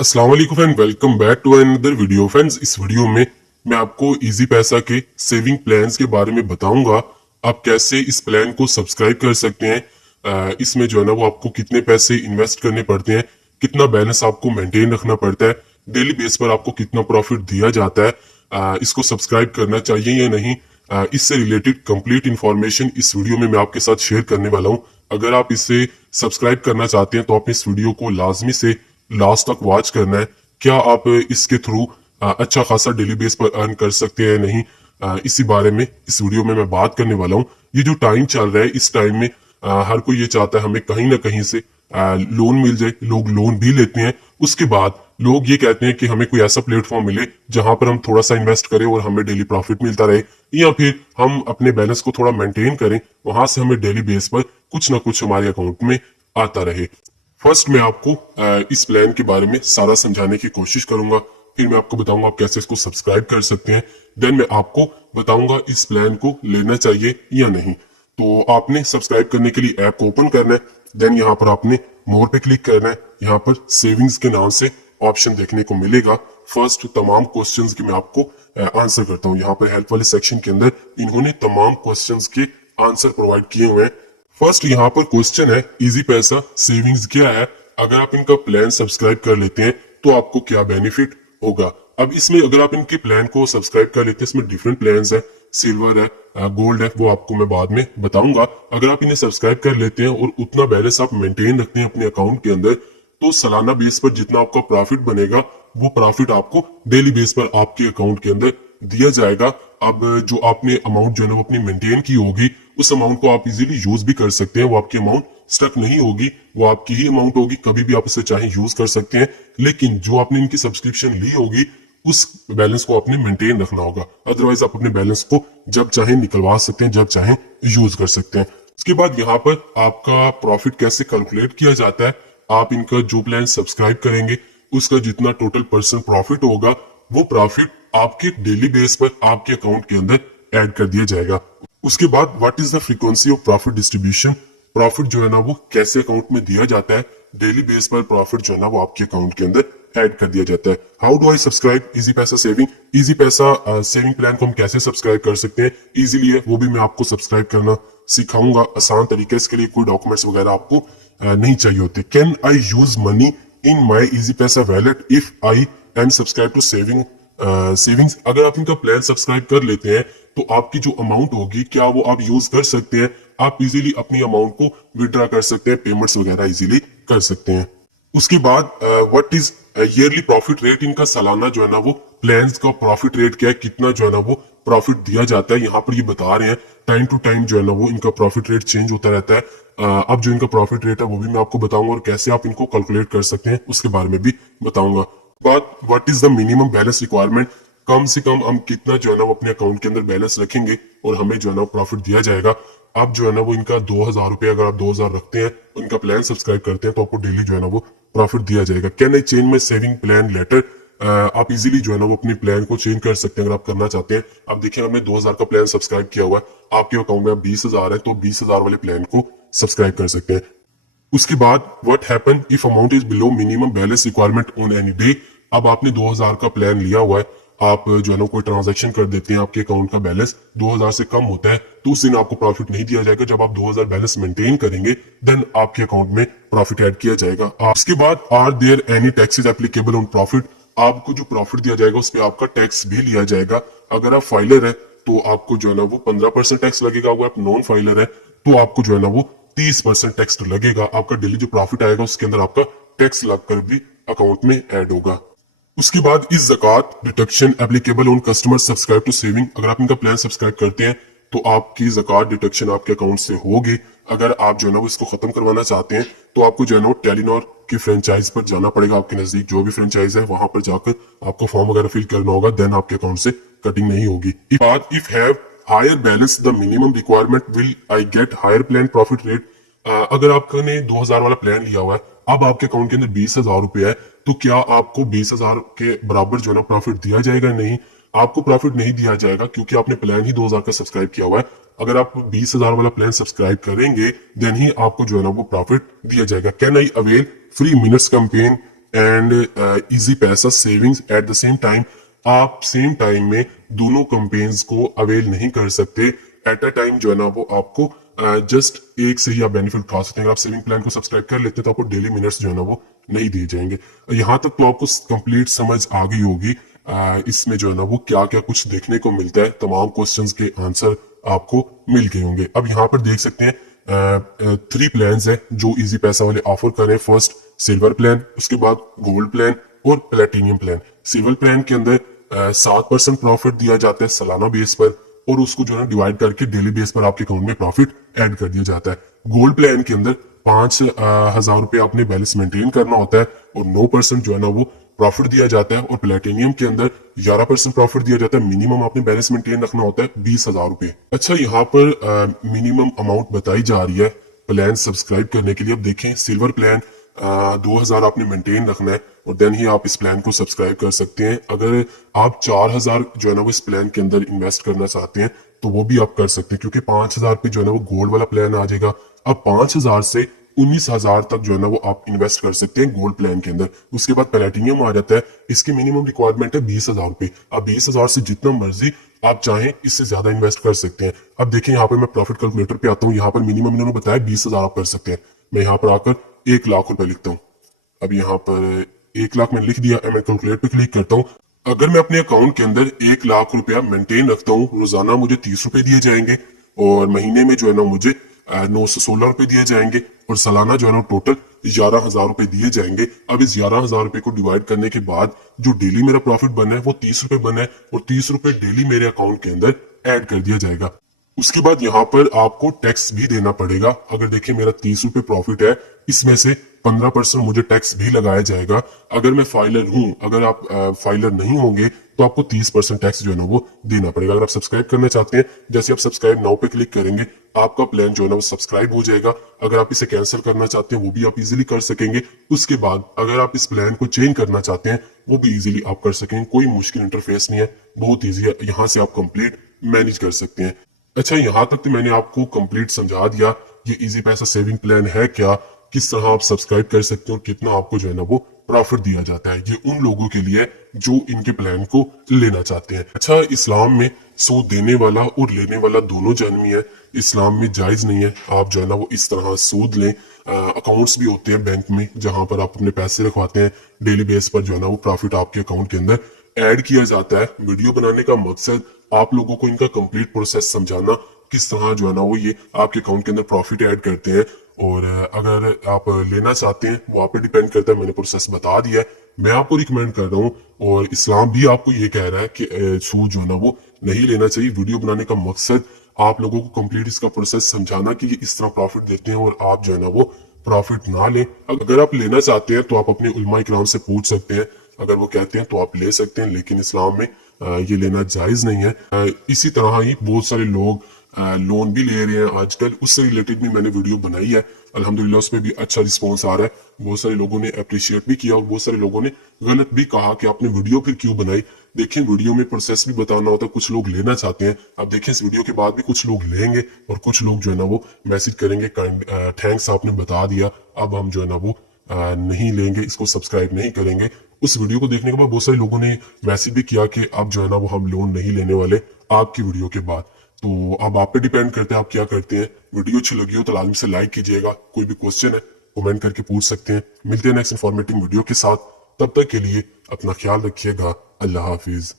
अस्सलाम वालेकुम and welcome back to another video friends. इस वीडियो में मैं आपको इजी पैसा के सेविंग प्लान्स के बारे में बताऊंगा। आप कैसे इस प्लान को सब्सक्राइब कर सकते हैं। इसमें जो है ना वो आपको कितने पैसे इन्वेस्ट करने पड़ते हैं, कितना बैलेंस आपको मेंटेन रखना पड़ता है, डेली बेस पर आपको कितना प्रॉफिट दिया जाता है, इसको सब्सक्राइब करना चाहिए या नहीं। इससे रिलेटेड कंप्लीट इन्फॉर्मेशन इस वीडियो में मैं आपके साथ शेयर करने वाला हूँ। अगर आप इसे सब्सक्राइब करना चाहते हैं तो आप इस वीडियो को लाजमी से लास्ट तक वॉच करना है। क्या आप इसके थ्रू अच्छा खासा डेली बेस पर अर्न कर सकते हैं नहीं, इसी बारे में इस वीडियो में मैं बात करने वाला हूँ। ये जो टाइम चल रहा है, इस टाइम में हर कोई ये चाहता है हमें कहीं ना कहीं से लोन मिल जाए। लोग लोन भी लेते हैं, उसके बाद लोग ये कहते हैं कि हमें कोई ऐसा प्लेटफॉर्म मिले जहां पर हम थोड़ा सा इन्वेस्ट करें और हमें डेली प्रॉफिट मिलता रहे, या फिर हम अपने बैलेंस को थोड़ा मेंटेन करें, वहां से हमें डेली बेस पर कुछ ना कुछ हमारे अकाउंट में आता रहे। फर्स्ट मैं आपको इस प्लान के बारे में सारा समझाने की कोशिश करूंगा, फिर मैं आपको बताऊंगा आप कैसे इसको सब्सक्राइब कर सकते हैं। देन मैं आपको बताऊंगा इस प्लान को लेना चाहिए या नहीं। तो आपने सब्सक्राइब करने के लिए ऐप को ओपन करना है। देन यहाँ पर आपने मोर पे क्लिक करना है। यहाँ पर सेविंग्स के नाम से ऑप्शन देखने को मिलेगा। फर्स्ट तमाम क्वेश्चंस की मैं आपको आंसर करता हूँ। यहाँ पर हेल्प वाले सेक्शन के अंदर इन्होंने तमाम क्वेश्चंस के आंसर प्रोवाइड किए हुए हैं। फर्स्ट यहाँ पर क्वेश्चन है, इजी पैसा सेविंग्स क्या है, अगर आप इनका प्लान सब्सक्राइब कर लेते हैं तो आपको क्या बेनिफिट होगा। अब इसमें अगर आप इनके प्लान को सब्सक्राइब कर लेते हैं, इसमें डिफरेंट प्लान्स है, सिल्वर है, गोल्ड है, वो आपको मैं बाद में बताऊंगा। अगर आप इन्हें सब्सक्राइब कर लेते हैं और उतना बैलेंस आप मेंटेन रखते हैं अपने अकाउंट के अंदर, तो सालाना बेस पर जितना आपका प्रॉफिट बनेगा वो प्रॉफिट आपको डेली बेस पर आपके अकाउंट के अंदर दिया जाएगा। अब जो आपने अमाउंट जो है ना वो अपनी मेंटेन की होगी, उस अमाउंट को आप इजीली यूज भी कर सकते हैं। वो आपकी अमाउंट स्टक नहीं होगी, वो आपकी ही अमाउंट होगी, कभी भी आप उसे चाहे यूज कर सकते हैं। लेकिन जो आपने इनकी सब्सक्रिप्शन ली होगी उस बैलेंस को आपने मेंटेन रखना होगा, अदरवाइज आप अपने बैलेंस को जब चाहे निकलवा सकते हैं, जब चाहे यूज कर सकते हैं। उसके बाद यहाँ पर आपका प्रॉफिट कैसे कैलकुलेट किया जाता है। आप इनका जो प्लान सब्सक्राइब करेंगे उसका जितना टोटल परसेंट प्रॉफिट होगा, वो प्रॉफिट आपके डेली बेस पर आपके अकाउंट के अंदर ऐड कर दिया जाएगा। उसके बाद what is the frequency of profit distribution, profit जो है ना वो कैसे अकाउंट में दिया जाता है, डेली बेस पर प्रॉफिट जो है ना वो आपके अकाउंट के अंदर ऐड कर दिया जाता है। How do I subscribe easy पैसा सेविंग, इजी पैसा सेविंग प्लान को हम कैसे सब्सक्राइब कर सकते हैं, इजीली है, वो भी मैं आपको सब्सक्राइब करना सिखाऊंगा आसान तरीके। इसके लिए कोई डॉक्यूमेंट्स वगैरह आपको नहीं चाहिए होते। Can I use money in my Easypaisa wallet if I am subscribe to savings, अगर आप इनका प्लान सब्सक्राइब कर लेते हैं तो आपकी जो अमाउंट होगी क्या वो आप यूज कर सकते हैं। आप इजीली अपनी अमाउंट को विड्रॉ कर सकते हैं, पेमेंट्स वगैरह इजीली कर सकते हैं। उसके बाद what is yearly profit rate, इनका सालाना जो है ना वो प्लान्स का प्रॉफिट रेट क्या है, कितना जो है ना वो प्रॉफिट दिया जाता है। यहाँ पर ये बता रहे हैं टाइम टू टाइम जो है ना वो इनका प्रॉफिट रेट चेंज होता रहता है। अब जो इनका प्रॉफिट रेट है वो भी मैं आपको बताऊंगा, और कैसे आप इनको कैलकुलेट कर सकते हैं उसके बारे में भी बताऊंगा। बात what is the minimum balance requirement, कम से कम हम कितना जो है ना वो अपने अकाउंट के अंदर बैलेंस रखेंगे और हमें जो है ना प्रॉफिट दिया जाएगा। अब जो है ना वो इनका 2000 रुपए, अगर आप 2000 रखते हैं इनका प्लान सब्सक्राइब करते हैं तो आपको डेली जो है ना वो प्रॉफिट दिया जाएगा। Can I change my saving plan later, आप इजीली जो है ना वो अपने प्लान को चेंज कर सकते हैं अगर आप करना चाहते हैं। अब देखिए हमने 2000 का प्लान सब्सक्राइब किया हुआ है, आपके अकाउंट में अब 20,000 है, तो 20,000 वाले प्लान को सब्सक्राइब कर सकते हैं। उसके बाद what happen if amount is below minimum balance requirement on any day, अब आपने 2000 का प्लान लिया हुआ है, आप जो है ना कोई ट्रांजैक्शन कर देते हैं, आपके अकाउंट का बैलेंस 2000 से कम होता है, तो उस दिन आपको प्रॉफिट नहीं दिया जाएगा। जब आप 2000 बैलेंस मेंटेन करेंगे देन आपके अकाउंट में प्रॉफिट ऐड किया जाएगा। उसके बाद are there any taxes applicable on profit, आपको जो प्रॉफिट दिया जाएगा उस पर आपका टैक्स भी लिया जाएगा। अगर आप फाइलर है तो आपको जो है ना वो 15% टैक्स लगेगा, अगर आप नॉन फाइलर है तो आपको जो है ना वो 30% टैक्स लगेगा। आपका डेली जो प्रॉफिट आएगा उसके अंदर आपका टैक्स लगकर भी अकाउंट में ऐड होगा। उसके बाद इस ज़कात deduction applicable on customer subscribe to saving, अगर आप इनका प्लान सब्सक्राइब करते हैं तो आपकी ज़कात डिडक्शन आपके अकाउंट से होगी। अगर आप जो है ना वो इसको खत्म करवाना चाहते हैं तो आपको जो है ना वो टेलीनॉर की फ्रेंचाइज पर जाना पड़ेगा, आपके नजदीक जो भी फ्रेंचाइज है वहां पर जाकर आपको फॉर्म वगैरह फिल करना होगा, देन आपके अकाउंट से कटिंग नहीं होगी। If have higher balance the minimum requirement will I get higher plan profit rate, अगर आपने 2000 वाला प्लान लिया हुआ है, अब आपके अकाउंट के अंदर 20,000 रुपए है, तो क्या आपको 20,000 के बराबर जो है ना प्रॉफिट दिया जाएगा? नहीं, आपको प्रॉफिट नहीं दिया जाएगा क्योंकि आपने प्लान ही 2000 का सब्सक्राइब किया हुआ है। अगर आप 20,000 वाला प्लान सब्सक्राइब करेंगे देन ही आपको जो है ना वो प्रॉफिट दिया जाएगा। Can I avail free minutes campaign and Easypaisa savings at the same time. आप सेम टाइम में दोनों कैंपेन्स को अवेल नहीं कर सकते एट अ टाइम। जो है ना वो आपको जस्ट एक से ही आप बेनिफिट उठा सकते हैं। अगर आप सेविंग प्लान को सब्सक्राइब कर लेते हैं तो आपको डेली मिनट्स जो है ना वो नहीं दिए जाएंगे। यहाँ तक तो आपको कंप्लीट समझ आ गई होगी। इसमें जो है ना वो क्या क्या कुछ देखने को मिलता है, तमाम क्वेश्चंस के आंसर आपको मिल गए होंगे। अब यहाँ पर देख सकते हैं 3 प्लान्स है जो इजी पैसा वाले ऑफर कर रहे हैं। फर्स्ट सिल्वर प्लान, उसके बाद गोल्ड प्लान और प्लेटिनियम प्लान। सिल्वर प्लान के अंदर 7% प्रॉफिट दिया जाता है सालाना बेस पर, और उसको जो है डिवाइड करके डेली बेस पर आपके अकाउंट में प्रॉफिट ऐड कर दिया जाता है। गोल्ड प्लान के अंदर 5,000 रुपए आपने बैलेंस मेंटेन करना होता है और 9% जो है ना वो प्रॉफिट दिया जाता है। और प्लेटिनियम के अंदर 11% प्रॉफिट दिया जाता है। मिनिमम आपने बैलेंस मेंटेन रखना होता है 20,000 रुपए। अच्छा, यहाँ पर मिनिमम अमाउंट बताई जा रही है प्लान सब्सक्राइब करने के लिए। अब देखें, सिल्वर प्लान 2,000 आपने मेंटेन रखना है और देन ही आप इस प्लान को सब्सक्राइब कर सकते हैं। अगर आप 4,000 जो है ना वो इस प्लान के अंदर इन्वेस्ट करना चाहते हैं तो वो भी आप कर सकते हैं, क्योंकि 5,000 पे जो है ना वो गोल्ड वाला प्लान आ जाएगा। अब 5,000 से 19,000 तक जो है ना वो आप इन्वेस्ट कर सकते हैं गोल्ड प्लान के अंदर। उसके बाद प्लेटिनियम आ जाता है। इसकी मिनिमम रिक्वायरमेंट है 20,000 रुपए। अब 20,000 से जितना मर्जी आप चाहें इससे ज्यादा इन्वेस्ट कर सकते हैं। अब देखिए, यहाँ पर मैं प्रॉफिट कैलकुलेटर पे आता हूँ। यहाँ पर मिनिमम इन्होंने बताया 20,000 आप कर सकते हैं। मैं यहाँ पर आकर 1,00,000 रुपए लिखता हूँ। अब यहाँ पर 1,00,000 मैंने लिख दिया। मैं कैलकुलेट पे क्लिक करता हूँ। अगर मैं अपने अकाउंट के अंदर 1,00,000 रुपया मेंटेन रखता हूँ, रोजाना मुझे 30 रुपए दिए जाएंगे और महीने में जो है ना मुझे 916 रुपए दिए जाएंगे और सालाना जो है ना टोटल 11,000 रुपए दिए जाएंगे। अब इस 11,000 रुपए को डिवाइड करने के बाद जो डेली मेरा प्रॉफिट बना है वो 30 रुपए बना है और 30 रुपए डेली मेरे अकाउंट के अंदर ऐड कर दिया जाएगा। उसके बाद यहाँ पर आपको टैक्स भी देना पड़ेगा। अगर देखिए, मेरा 30 रुपए प्रॉफिट है, इसमें से 15% मुझे टैक्स भी लगाया जाएगा। अगर मैं फाइलर हूं, अगर आप फाइलर नहीं होंगे तो आपको 30% टैक्स जो है ना वो देना पड़ेगा। अगर आप सब्सक्राइब करना चाहते हैं, जैसे आप सब्सक्राइब नाउ पे क्लिक करेंगे, आपका प्लान जो है ना वो सब्सक्राइब हो जाएगा। अगर आप इसे कैंसिल करना चाहते हैं वो भी आप इजीली कर सकेंगे। उसके बाद अगर आप इस प्लान को चेंज करना चाहते हैं वो भी इजीली आप कर सकेंगे। कोई मुश्किल इंटरफेस नहीं है, बहुत ईजी है। यहाँ से आप कंप्लीट मैनेज कर सकते हैं। अच्छा, यहाँ तक तो मैंने आपको कंप्लीट समझा दिया ये इजी पैसा सेविंग प्लान है क्या, किस तरह आप सब्सक्राइब कर सकते हो और कितना आपको जो है ना वो प्रॉफिट दिया जाता है। ये उन लोगों के लिए जो इनके प्लान को लेना चाहते हैं। अच्छा, इस्लाम में सूद देने वाला और लेने वाला दोनों जहन्नमी है। इस्लाम में जायज नहीं है आप जो है ना वो इस तरह सूद लें। अकाउंट्स भी होते हैं बैंक में जहां पर आप अपने पैसे रखवाते हैं। डेली बेस पर जो है ना वो प्रॉफिट आपके अकाउंट के अंदर ऐड किया जाता है। वीडियो बनाने का मकसद आप लोगों को इनका कंप्लीट प्रोसेस समझाना, किस तरह जो है ना वो ये आपके अकाउंट के अंदर प्रॉफिट ऐड करते हैं। और अगर आप लेना चाहते हैं वो आप पे डिपेंड करता है। मैंने प्रोसेस बता दिया है, मैं आपको रिकमेंड कर रहा हूँ। और इस्लाम भी आपको ये कह रहा है कि सूद जो है ना वो नहीं लेना चाहिए। वीडियो बनाने का मकसद आप लोगों को कंप्लीट इसका प्रोसेस समझाना कि ये इस तरह प्रॉफिट देते हैं और आप जो है ना वो प्रॉफिट ना लें। अगर आप लेना चाहते हैं तो आप अपने उलमा इकराम से पूछ सकते हैं। अगर वो कहते हैं तो आप ले सकते हैं, लेकिन इस्लाम में ये लेना जायज नहीं है। इसी तरह ही बहुत सारे लोग लोन भी ले रहे हैं आजकल। उससे रिलेटेड भी मैंने वीडियो बनाई है। अल्हम्दुलिल्लाह उसमें भी अच्छा रिस्पॉन्स आ रहा है। बहुत सारे लोगों ने अप्रिशिएट भी किया और बहुत सारे लोगों ने गलत भी कहा कि आपने वीडियो फिर क्यों बनाई। देखें, वीडियो में प्रोसेस भी बताना होता है। कुछ लोग लेना चाहते हैं। अब देखें, इस वीडियो के बाद भी कुछ लोग लेंगे और कुछ लोग जो है ना वो मैसेज करेंगे थैंक्स आपने बता दिया, अब हम जो है ना वो नहीं लेंगे, इसको सब्सक्राइब नहीं करेंगे। उस वीडियो को देखने के बाद बहुत सारे लोगों ने मैसेज भी किया कि अब जो है ना वो हम लोन नहीं लेने वाले आपकी वीडियो के बाद। तो अब आप पे डिपेंड करते हैं आप क्या करते हैं। वीडियो अच्छी लगी हो तो लाजमी से लाइक कीजिएगा। कोई भी क्वेश्चन है कमेंट करके पूछ सकते हैं। मिलते हैं नेक्स्ट इन्फॉर्मेटिव वीडियो के साथ। तब तक के लिए अपना ख्याल रखिएगा। अल्लाह हाफिज।